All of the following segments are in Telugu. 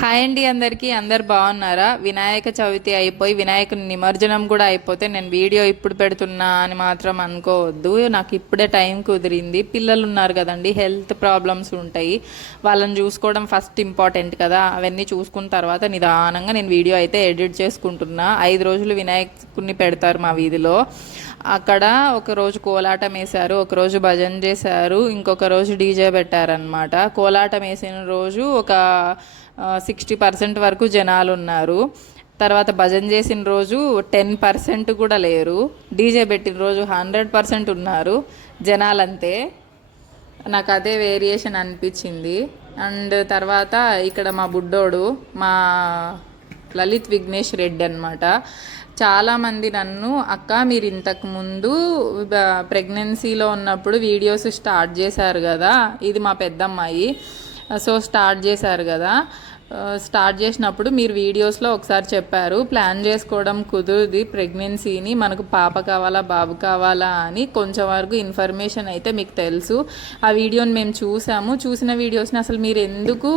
హాయ్ అండి, అందరు బాగున్నారా? వినాయక చవితి అయిపోయి వినాయకుని నిమజ్జనం కూడా అయిపోతే నేను వీడియో ఇప్పుడు పెడుతున్నా అని మాత్రం అనుకోవద్దు. నాకు ఇప్పుడే టైం కుదిరింది. పిల్లలు ఉన్నారు కదండి, హెల్త్ ప్రాబ్లమ్స్ ఉంటాయి, వాళ్ళని చూసుకోవడం ఫస్ట్ ఇంపార్టెంట్ కదా. అవన్నీ చూసుకున్న తర్వాత నిదానంగా నేను వీడియో అయితే ఎడిట్ చేసుకుంటున్నా. 5 రోజులు వినాయకుడిని పెడతారు మా వీధిలో. అక్కడ ఒకరోజు కోలాటం వేశారు, ఒకరోజు భజన చేశారు, ఇంకొక రోజు డీజే పెట్టారనమాట. కోలాటం వేసిన రోజు ఒక 60% వరకు జనాలు ఉన్నారు. తర్వాత భజన చేసిన రోజు 10% కూడా లేరు. డీజే పెట్టిన రోజు 100% ఉన్నారు జనాలంతే. నాకు అదే వేరియేషన్ అనిపించింది. అండ్ తర్వాత ఇక్కడ మా బుడ్డోడు, మా లలిత్ విఘ్నేష్ రెడ్డి అనమాట. చాలామంది నన్ను, అక్క మీరు ఇంతకుముందు ప్రెగ్నెన్సీలో ఉన్నప్పుడు వీడియోస్ స్టార్ట్ చేశారు కదా, ఇది మా పెద్దమ్మాయి, సో స్టార్ట్ చేశారు కదా, స్టార్ట్ చేసినప్పుడు మీరు వీడియోస్లో ఒకసారి చెప్పారు ప్లాన్ చేసుకోవడం కుదురుది ప్రెగ్నెన్సీని, మనకు పాప కావాలా బాబు కావాలా అని కొంచెం వరకు ఇన్ఫర్మేషన్ అయితే మీకు తెలుసు. ఆ వీడియోని మేము చూసాము. చూసిన వీడియోస్ని అసలు మీరు ఎందుకు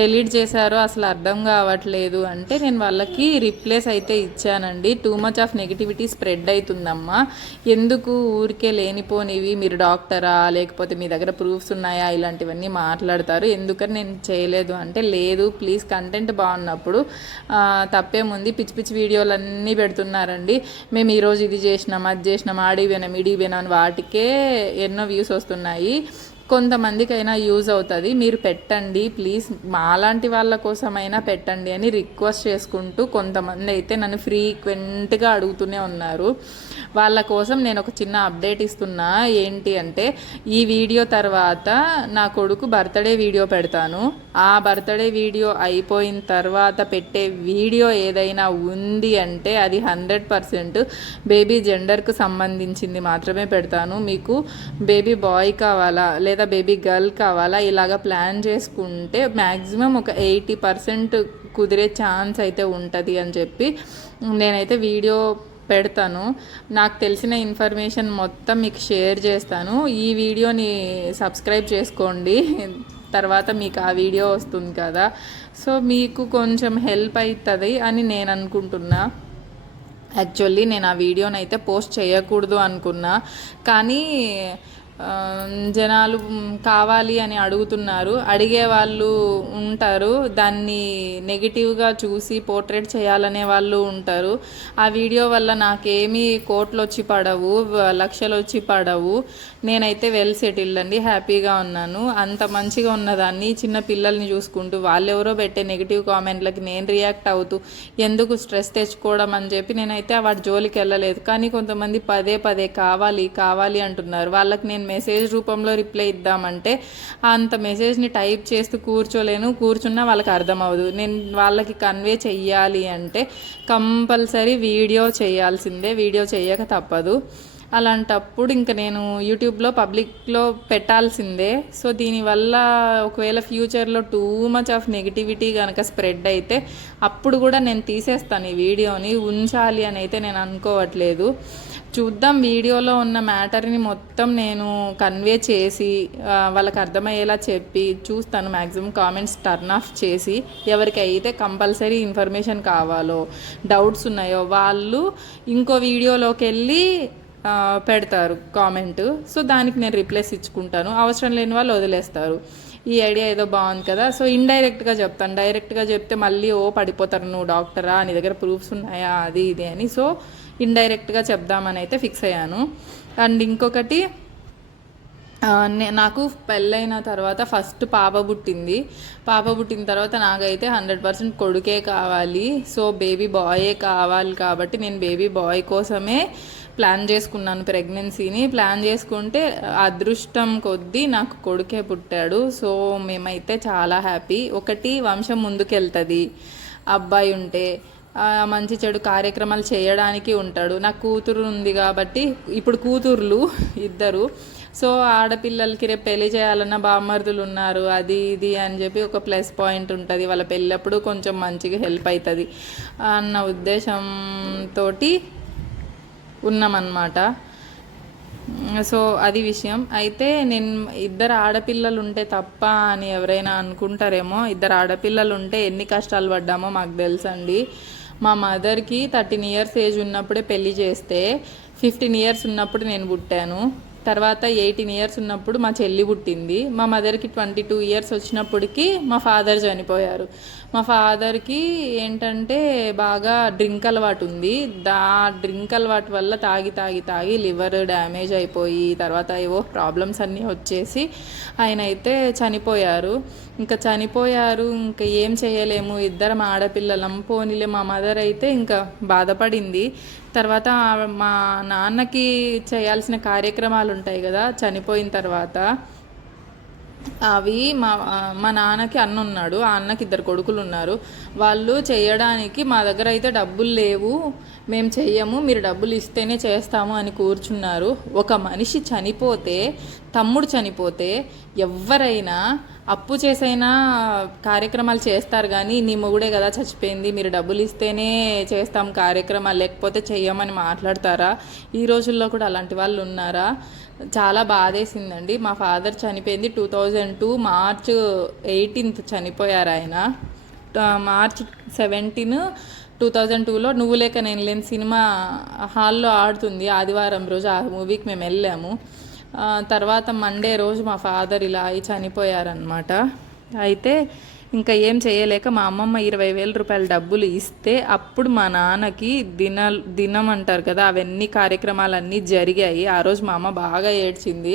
డెలీట్ చేశారో అసలు అర్థం కావట్లేదు అంటే నేను వాళ్ళకి రిప్లేస్ అయితే ఇచ్చానండి. Too much of negativity spread అవుతుందమ్మా, ఎందుకు ఊరికే లేనిపోనివి, మీరు డాక్టరా లేకపోతే మీ దగ్గర ప్రూఫ్స్ ఉన్నాయా ఇలాంటివన్నీ మాట్లాడతారు, ఎందుకని నేను చేయలేదు అంటే, లేదు ప్లీజ్ కంటెంట్ బాగున్నప్పుడు తప్పేముంది, పిచ్చి పిచ్చి వీడియోలు అన్నీ పెడుతున్నారండి, మేము ఈరోజు ఇది చేసినాం అది చేసినాం ఆడి పోయినాం ఇడి పోయినాం అని వాటికే ఎన్నో వ్యూస్ వస్తున్నాయి. కొంతమందికైనా యూజ్ అవుతుంది, మీరు పెట్టండి ప్లీజ్, మాలాంటి వాళ్ళ కోసమైనా పెట్టండి అని రిక్వెస్ట్ చేసుకుంటూ కొంతమంది అయితే నన్ను ఫ్రీక్వెంట్గా అడుగుతూనే ఉన్నారు. వాళ్ళ కోసం నేను ఒక చిన్న అప్డేట్ ఇస్తున్నా. ఏంటి అంటే, ఈ వీడియో తర్వాత నా కొడుకు బర్త్డే వీడియో పెడతాను. ఆ బర్త్డే వీడియో అయిపోయిన తర్వాత పెట్టే వీడియో ఏదైనా ఉంది అంటే అది 100% బేబీ జెండర్కు సంబంధించింది మాత్రమే పెడతాను. మీకు బేబీ బాయ్ కావాలా లేదా బేబీ గర్ల్ కావాలా ఇలాగ ప్లాన్ చేసుకుంటే మ్యాక్సిమం ఒక 80% కుదిరే ఛాన్స్ అయితే ఉంటుంది అని చెప్పి నేనైతే వీడియో పెడతాను. నాకు తెలిసిన ఇన్ఫర్మేషన్ మొత్తం మీకు షేర్ చేస్తాను. ఈ వీడియోని సబ్స్క్రైబ్ చేసుకోండి, తర్వాత మీకు ఆ వీడియో వస్తుంది కదా, సో మీకు కొంచెం హెల్ప్ అవుతుంది అని నేను అనుకుంటున్నా. యాక్చువల్లీ నేను ఆ వీడియోని అయితే పోస్ట్ చేయకూడదు అనుకున్నా, కానీ జనాలు కావాలి అని అడుగుతున్నారు, అడిగే వాళ్ళు ఉంటారు, దాన్ని నెగిటివ్గా చూసి పోర్ట్రేట్ చేయాలనే వాళ్ళు ఉంటారు. ఆ వీడియో వల్ల నాకేమీ కోట్లు వచ్చి పడవు, లక్షలు వచ్చి పడవు, నేనైతే వెల్ సెటిల్డ్ అండి, హ్యాపీగా ఉన్నాను. అంత మంచిగా ఉన్నదాన్ని చిన్న పిల్లల్ని చూసుకుంటూ వాళ్ళెవరో పెట్టే నెగిటివ్ కామెంట్లకి నేను రియాక్ట్ అవుతూ ఎందుకు స్ట్రెస్ తెచ్చుకోవడం అని చెప్పి నేనైతే వాటి జోలికి వెళ్ళలేదు. కానీ కొంతమంది పదే పదే కావాలి కావాలి అంటున్నారు. వాళ్ళకి నేను మెసేజ్ రూపంలో రిప్లై ఇద్దామంటే అంత మెసేజ్ని టైప్ చేస్తూ కూర్చోలేను, కూర్చున్నా వాళ్ళకి అర్థం అవ్వదు. నేను వాళ్ళకి కన్వే చెయ్యాలి అంటే కంపల్సరీ వీడియో చేయాల్సిందే, వీడియో చేయక తప్పదు. అలాంటప్పుడు ఇంకా నేను యూట్యూబ్లో పబ్లిక్లో పెట్టాల్సిందే. సో దీనివల్ల ఒకవేళ ఫ్యూచర్లో టూ మచ్ ఆఫ్ నెగిటివిటీ కనుక స్ప్రెడ్ అయితే అప్పుడు కూడా నేను తీసేస్తాను ఈ వీడియోని, ఉంచాలి అని అయితే నేను అనుకోవట్లేదు. చూద్దాం, వీడియోలో ఉన్న మ్యాటర్ని మొత్తం నేను కన్వే చేసి వాళ్ళకి అర్థమయ్యేలా చెప్పి చూస్తాను. మ్యాక్సిమం కామెంట్స్ టర్న్ ఆఫ్ చేసి ఎవరికైతే కంపల్సరీ ఇన్ఫర్మేషన్ కావాలో, డౌట్స్ ఉన్నాయో వాళ్ళు ఇంకో వీడియోలోకి వెళ్ళి పెడతారు కామెంట్, సో దానికి నేను రిప్లైస్ ఇచ్చుకుంటాను. అవసరం లేని వాళ్ళు వదిలేస్తారు. ఈ ఐడియా ఏదో బాగుంది కదా, సో ఇండైరెక్ట్గా చెప్తాను. డైరెక్ట్గా చెప్తే మళ్ళీ పడిపోతారు, నువ్వు డాక్టరా, నీ దగ్గర ప్రూఫ్స్ ఉన్నాయా, అది ఇది అని. సో ఇండైరెక్ట్గా చెప్దామని అయితే ఫిక్స్ అయ్యాను. అండ్ ఇంకొకటి, నాకు పెళ్ళైన తర్వాత ఫస్ట్ పాప పుట్టింది. పాప పుట్టిన తర్వాత నాకైతే 100% కొడుకే కావాలి, సో బేబీ బాయే కావాలి. కాబట్టి నేను బేబీ బాయ్ కోసమే ప్లాన్ చేసుకున్నాను ప్రెగ్నెన్సీని. ప్లాన్ చేసుకుంటే అదృష్టం కొద్దీ నాకు కొడుకే పుట్టాడు. సో మేమైతే చాలా హ్యాపీ. ఒకటి, వంశం ముందుకెళ్తుంది అబ్బాయి ఉంటే, మంచి చెడు కార్యక్రమాలు చేయడానికి ఉంటాడు. నాకు కూతురు ఉంది కాబట్టి, ఇప్పుడు కూతుర్లు ఇద్దరు, సో ఆడపిల్లలకి రేపు పెళ్లి చేయాలన్న బామ్మర్దులు ఉన్నారు, అది ఇది అని చెప్పి ఒక ప్లస్ పాయింట్ ఉంటుంది. వాళ్ళ పెళ్ళప్పుడు కొంచెం మంచిగా హెల్ప్ అవుతుంది అన్న ఉద్దేశంతో ఉన్నామన్నమాట. సో అది విషయం. అయితే నేను ఇద్దరు ఆడపిల్లలు ఉంటే తప్ప అని ఎవరైనా అనుకుంటారేమో. ఇద్దరు ఆడపిల్లలు ఉంటే ఎన్ని కష్టాలు పడ్డామో మాకు తెలుసండి. మా మదర్కి 13 ఇయర్స్ ఏజ్ ఉన్నప్పుడే పెళ్లి చేస్తే 15 ఇయర్స్ ఉన్నప్పుడు నేను పుట్టాను. తర్వాత 18 ఇయర్స్ ఉన్నప్పుడు మా చెల్లి పుట్టింది. మా మదర్కి 22 ఇయర్స్ వచ్చినప్పటికి మా ఫాదర్ చనిపోయారు. మా ఫాదర్కి ఏంటంటే బాగా డ్రింక్ అలవాటు ఉంది. డ్రింక్ అలవాటు వల్ల తాగి తాగి తాగి లివర్ డ్యామేజ్ అయిపోయి తర్వాత ఏవో ప్రాబ్లమ్స్ అన్నీ వచ్చేసి ఆయన అయితే చనిపోయారు. ఇంకా ఏం చేయలేము, ఇద్దరం ఆడపిల్లలం. పోనీలే మా మదర్ అయితే ఇంకా బాధపడింది. తర్వాత మా నాన్నకి చేయాల్సిన కార్యక్రమాలు ఉంటాయి కదా చనిపోయిన తర్వాత, అవి మా నాన్నకి అన్న ఉన్నాడు, ఆ అన్నకి 2 కొడుకులు ఉన్నారు. వాళ్ళు చేయడానికి మా దగ్గర అయితే డబ్బులు లేవు, మేము చెయ్యము, మీరు డబ్బులు ఇస్తేనే చేస్తాము అని కూర్చున్నారు. ఒక మనిషి చనిపోతే, తమ్ముడు చనిపోతే ఎవరైనా అప్పు చేసైనా కార్యక్రమాలు చేస్తారు, కానీ నీ మొగుడే కదా చచ్చిపోయింది, మీరు డబ్బులు ఇస్తేనే చేస్తాం కార్యక్రమాలు, లేకపోతే చెయ్యమని మాట్లాడతారా? ఈ రోజుల్లో కూడా అలాంటి వాళ్ళు ఉన్నారా? చాలా బాధేసిందండి. మా ఫాదర్ చనిపోయింది 2002 మార్చ్ 18 చనిపోయారు ఆయన. మార్చ్ 17 2002లో నువ్వు లేక నేను లేని సినిమా హాల్లో ఆడుతుంది ఆదివారం రోజు. ఆ మూవీకి మేము వెళ్ళాము. తర్వాత మండే రోజు మా ఫాదర్ ఇలా అయి చనిపోయారనమాట. అయితే ఇంకా ఏం చేయలేక మా అమ్మమ్మ 20,000 రూపాయల డబ్బులు ఇస్తే అప్పుడు మా నాన్నకి దినం అంటారు కదా, అవన్నీ కార్యక్రమాలన్నీ జరిగాయి. ఆ రోజు మా అమ్మ బాగా ఏడ్చింది.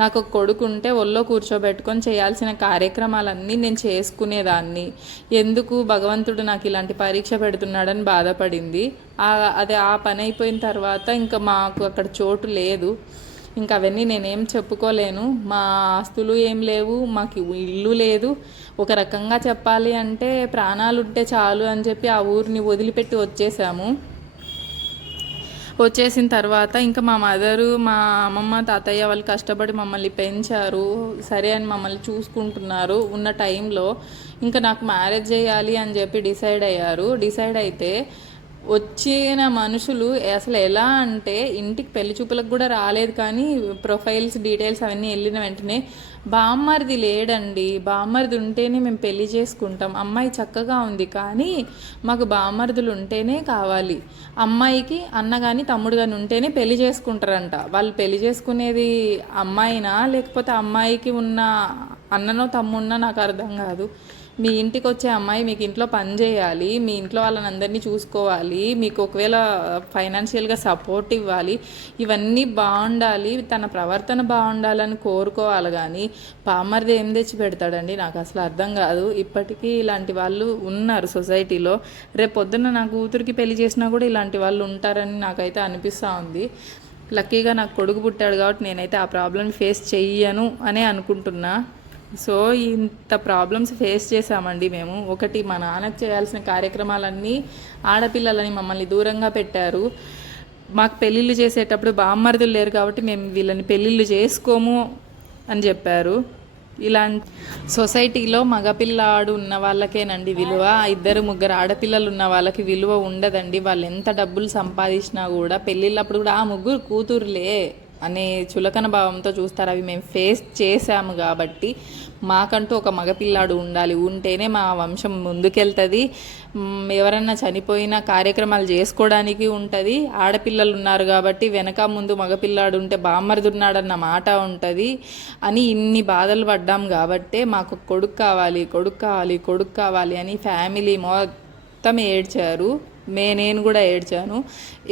నాకు ఒక కొడుకు ఉంటే ఒళ్ళో కూర్చోబెట్టుకొని చేయాల్సిన కార్యక్రమాలన్నీ నేను చేసుకునేదాన్ని, ఎందుకు భగవంతుడు నాకు ఇలాంటి పరీక్ష పెడుతున్నాడని బాధపడింది. అది ఆ పని అయిపోయిన తర్వాత ఇంకా మాకు అక్కడ చోటు లేదు. ఇంకా అవన్నీ నేనేం చెప్పుకోలేను. మా ఆస్తులు ఏం లేవు, మాకు ఇల్లు లేదు. ఒక రకంగా చెప్పాలి అంటే ప్రాణాలు ఉంటే చాలు అని చెప్పి ఆ ఊరిని వదిలిపెట్టి వచ్చేసాము. వచ్చేసిన తర్వాత ఇంకా మా మదరు, మా అమ్మమ్మ, తాతయ్య వాళ్ళు కష్టపడి మమ్మల్ని పెంచారు, సరే అని మమ్మల్ని చూసుకుంటున్నారు. ఉన్న టైంలో ఇంకా నాకు మ్యారేజ్ చేయాలి అని చెప్పి డిసైడ్ అయితే వచ్చిన మనుషులు అసలు ఎలా అంటే ఇంటికి పెళ్లి చూపులకు కూడా రాలేదు, కానీ ప్రొఫైల్స్ డీటెయిల్స్ అవన్నీ వెళ్ళిన వెంటనే బామ్మర్ది లేడండి, బామ్మర్ది ఉంటేనే మేము పెళ్లి చేసుకుంటాం, అమ్మాయి చక్కగా ఉంది కానీ మాకు బామ్మర్దులు ఉంటేనే కావాలి, అమ్మాయికి అన్న కానీ తమ్ముడు కానీ ఉంటేనే పెళ్లి చేసుకుంటారంట. వాళ్ళు పెళ్లి చేసుకునేది అమ్మాయినా లేకపోతే అమ్మాయికి ఉన్న అన్ననో తమ్ముడినో నాకు అర్థం కాదు. మీ ఇంటికి వచ్చే అమ్మాయి మీకు ఇంట్లో పని చేయాలి, మీ ఇంట్లో వాళ్ళని అందరినీ చూసుకోవాలి, మీకు ఒకవేళ ఫైనాన్షియల్గా సపోర్ట్ ఇవ్వాలి, ఇవన్నీ బాగుండాలి, తన ప్రవర్తన బాగుండాలని కోరుకోవాలి. కానీ పామర్ది ఏం తెచ్చి పెడతాడండి, నాకు అసలు అర్థం కాదు. ఇప్పటికీ ఇలాంటి వాళ్ళు ఉన్నారు సొసైటీలో. రేపు పొద్దున్న నా కూతురికి పెళ్లి చేసినా కూడా ఇలాంటి వాళ్ళు ఉంటారని నాకైతే అనిపిస్తూ ఉంది. లక్కీగా నాకు కొడుకు పుట్టాడు కాబట్టి నేనైతే ఆ ప్రాబ్లం ఫేస్ చెయ్యను అనే అనుకుంటున్నా. సో ఇంత ప్రాబ్లమ్స్ ఫేస్ చేసామండి మేము. ఒకటి, మా నాన్నకు చేయాల్సిన కార్యక్రమాలన్నీ ఆడపిల్లలని మమ్మల్ని దూరంగా పెట్టారు. మాకు పెళ్ళిళ్ళు చేసేటప్పుడు బామ్మర్దులు లేరు కాబట్టి మేము వీళ్ళని పెళ్ళిళ్ళు చేసుకోము అని చెప్పారు. ఇలాంటి సొసైటీలో మగపిల్లాడు ఉన్న వాళ్ళకేనండి విలువ, 2-3 ఆడపిల్లలు ఉన్న వాళ్ళకి విలువ ఉండదండి. వాళ్ళు ఎంత డబ్బులు సంపాదించినా కూడా పెళ్ళిళ్ళప్పుడు కూడా ఆ ముగ్గురు కూతురులే అనే చులకన భావంతో చూస్తారు. అవి మేము ఫేస్ చేసాము కాబట్టి మాకంటూ ఒక మగపిల్లాడు ఉండాలి, ఉంటేనే మా వంశం ముందుకెళ్తుంది. ఎవరన్నా చనిపోయిన కార్యక్రమాలు చేసుకోవడానికి ఉంటుంది. ఆడపిల్లలు ఉన్నారు కాబట్టి వెనక ముందు మగపిల్లాడు ఉంటే బామ్మర్దున్నాడన్న మాట ఉంటుంది అని ఇన్ని బాధలు పడ్డాం కాబట్టే మాకు కొడుకు కావాలి అని ఫ్యామిలీ మొత్తం ఏడ్చారు. నేను కూడా ఏడ్చాను.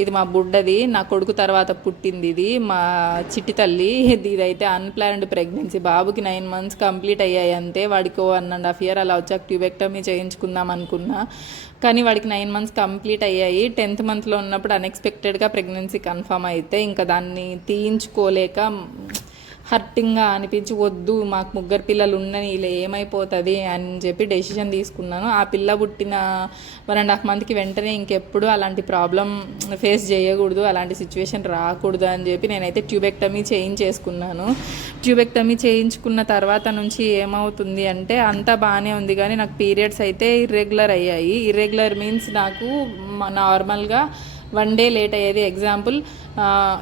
ఇది మా బుడ్డది, నా కొడుకు తర్వాత పుట్టింది, ఇది మా చిట్టి తల్లి. ఇదైతే అన్ప్లాన్డ్ ప్రెగ్నెన్సీ. బాబుకి 9 మంత్స్ కంప్లీట్ అయ్యాయి అంతే. వాడికి 1.5 ఇయర్ అలా వచ్చాక ట్యూబెక్టమీ చేయించుకుందాం అనుకున్నా, కానీ వాడికి 9 మంత్స్ కంప్లీట్ అయ్యాయి. 10th మంత్లో ఉన్నప్పుడు అన్ఎక్స్పెక్టెడ్గా ప్రెగ్నెన్సీ కన్ఫర్మ్ అయితే ఇంకా దాన్ని తీయించుకోలేక హర్టింగ్గా అనిపించి వద్దు మాకు 3 పిల్లలు ఉండని, ఇలా ఏమైపోతుంది అని చెప్పి డెసిషన్ తీసుకున్నాను. ఆ పిల్ల పుట్టిన 1.5 మంత్కి వెంటనే ఇంకెప్పుడు అలాంటి ప్రాబ్లం ఫేస్ చేయకూడదు, అలాంటి సిచ్యువేషన్ రాకూడదు అని చెప్పి నేనైతే ట్యూబెక్టమీ చేయించేసుకున్నాను. ట్యూబెక్టమీ చేయించుకున్న తర్వాత నుంచి ఏమవుతుంది అంటే అంతా బాగానే ఉంది, కానీ నాకు పీరియడ్స్ అయితే ఇర్రెగ్యులర్ అయ్యాయి. ఇర్రెగ్యులర్ మీన్స్ నాకు నార్మల్గా 1 డే లేట్ అయ్యేది. ఎగ్జాంపుల్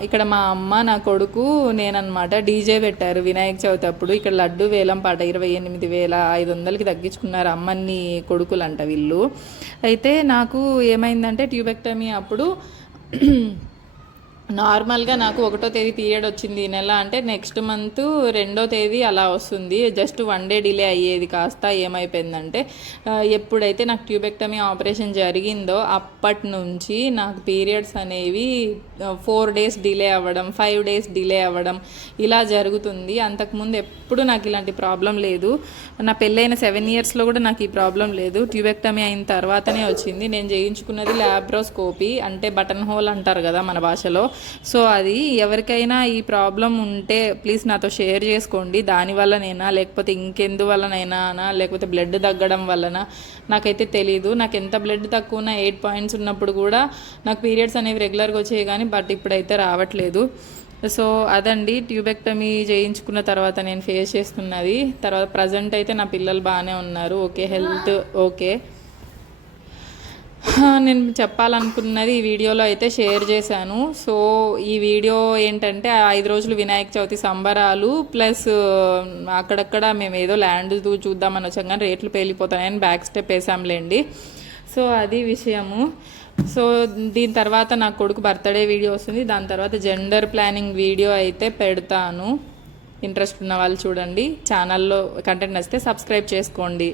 ఇక్కడ మా అమ్మ నా కొడుకు నేనన్నమాట డీజే పెట్టారు వినాయక చవితి అప్పుడు. ఇక్కడ లడ్డు వేలం పాట 28,500కి తగ్గించుకున్నారు అమ్మని కొడుకులు అంట వీళ్ళు. అయితే నాకు ఏమైందంటే ట్యూబెక్టమీ అప్పుడు నార్మల్గా నాకు 1వ తేదీ పీరియడ్ వచ్చింది ఈ నెల, అంటే నెక్స్ట్ మంత్ 2వ తేదీ అలా వస్తుంది. జస్ట్ 1 డే డిలే అయ్యేది, కాస్త ఏమైపోయిందంటే ఎప్పుడైతే నాకు ట్యూబెక్టమీ ఆపరేషన్ జరిగిందో అప్పటి నుంచి నాకు పీరియడ్స్ అనేవి 4 డేస్ డిలే అవ్వడం, 5 డేస్ డిలే అవ్వడం ఇలా జరుగుతుంది. అంతకుముందు ఎప్పుడు నాకు ఇలాంటి ప్రాబ్లం లేదు. నా పెళ్ళైన 7 ఇయర్స్లో కూడా నాకు ఈ ప్రాబ్లం లేదు. ట్యూబెక్టమీ అయిన తర్వాతనే వచ్చింది. నేను చేయించుకున్నది ల్యాబ్రోస్కోపీ, అంటే బటన్ హోల్ అంటారు కదా మన భాషలో. సో అది ఎవరికైనా ఈ ప్రాబ్లం ఉంటే ప్లీజ్ నాతో షేర్ చేసుకోండి. దానివల్లనైనా లేకపోతే ఇంకెందువల్లనైనా, లేకపోతే బ్లడ్ తగ్గడం వలన నాకైతే తెలీదు. నాకు ఎంత బ్లడ్ తక్కువ ఉన్న 8 పాయింట్స్ ఉన్నప్పుడు కూడా నాకు పీరియడ్స్ అనేవి రెగ్యులర్గా వచ్చాయి కానీ బట్ ఇప్పుడైతే రావట్లేదు. సో అదండి ట్యూబెక్టమీ చేయించుకున్న తర్వాత నేను ఫేస్ చేస్తున్నది. తర్వాత ప్రజెంట్ అయితే నా పిల్లలు బాగానే ఉన్నారు, ఓకే, హెల్త్ ఓకే. నేను చెప్పాలనుకున్నది ఈ వీడియోలో అయితే షేర్ చేశాను. సో ఈ వీడియో ఏంటంటే 5 రోజులు వినాయక చవితి సంబరాలు ప్లస్ అక్కడక్కడ మేము ఏదో ల్యాండ్ చూద్దామని వచ్చాం కానీ రేట్లు పేలిపోతాయని బ్యాక్ స్టెప్ వేసాంలేండి. సో అది విషయము. సో దీని తర్వాత నా కొడుకు బర్త్డే వీడియో వస్తుంది, దాని తర్వాత జెండర్ ప్లానింగ్ వీడియో అయితే పెడతాను. ఇంట్రెస్ట్ ఉన్న వాళ్ళు చూడండి. ఛానల్లో కంటెంట్ నచ్చితే సబ్స్క్రైబ్ చేసుకోండి.